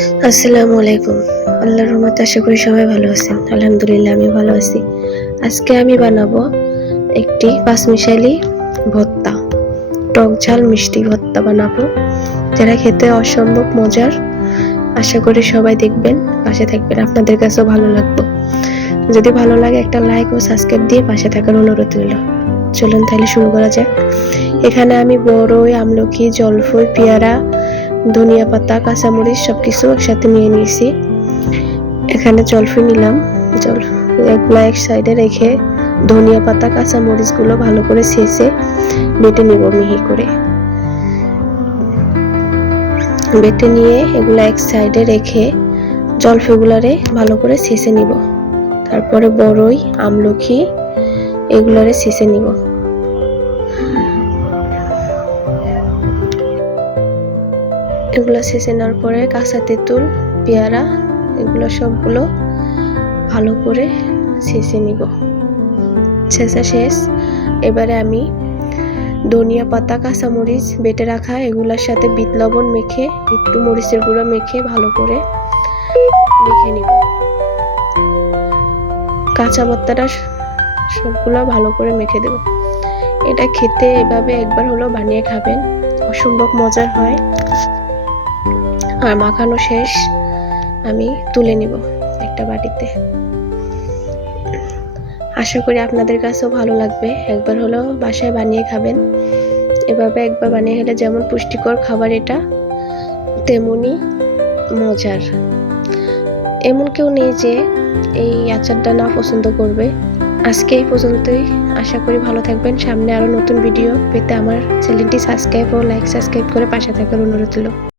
আসসালামু আলাইকুম। আল্লাহর রহমত আশা করি সবাই ভালো আছেন। আলহামদুলিল্লাহ আমি ভালো আছি। আজকে আমি বানাবো একটি পাঁচমিশালি ভর্তা। টক ঝাল মিষ্টি ভর্তা বানাবো, যারা খেতে অসম্ভব মজার। আশা করি সবাই দেখবেন, পাশে থাকবেন, আপনাদের কাছেও ভালো লাগবে। যদি ভালো লাগে, একটা লাইক ও সাবস্ক্রাইব দিয়ে পাশে থাকার অনুরোধ রইল। চলুন তাহলে শুরু করা যাক। এখানে আমি বড়ই আমলকি, জলফই, পেয়ারা ধনিয়া পাতা, কাঁচামরিচ সব কিছু একসাথে নিয়ে নিয়েছি। এখানে জলফি নিলাম। জল এগুলো এক সাইডে রেখে ধনিয়া পাতা, কাঁচামরিচগুলো ভালো করে ছেঁচে বেটে নিব মিহি করে। বেটে নিয়ে এগুলো এক সাইডে রেখে জলফিগুলারে ভালো করে ছেঁচে নিব। তারপরে বড়ই আমলকি এগুলারে ছেঁচে নিব। এগুলো ছেঁচে নেওয়ার পরে কাঁচা তেঁতুল, পেয়ারা, এগুলো সবগুলো ভালো করে ছেঁচে নিব। ছেঁচা শেষ। এবারে আমি ধনিয়া পাতা, কাঁচামরিচ বেটে রাখা এগুলোর সাথে বিট লবণ মেখে, একটু মরিচের গুঁড়ো মেখে ভালো করে মেখে নিব। কাঁচা ভর্তাটা সবগুলো ভালো করে মেখে দেব। এটা খেতে এভাবে একবার হলো বানিয়ে খাবেন। অসম্ভব মজার হয়। আর মাখানো শেষ, আমি তুলে নিব একটা বাটিতে। আশা করি আপনাদের কাছেও ভালো লাগবে। একবার হলেও বাসায় বানিয়ে খাবেন। এভাবে একবার বানিয়ে খেলে যেমন পুষ্টিকর খাবার এটা, তেমনি মজার। এমন কেউ নেই যে এই আচারটা না পছন্দ করবে। আজকে এই পর্যন্তই। আশা করি ভালো থাকবেন। সামনে আরও নতুন ভিডিও পেতে আমার চ্যানেলটি সাবস্ক্রাইব ও লাইক সাবস্ক্রাইব করে পাশে থাকার অনুরোধ হলো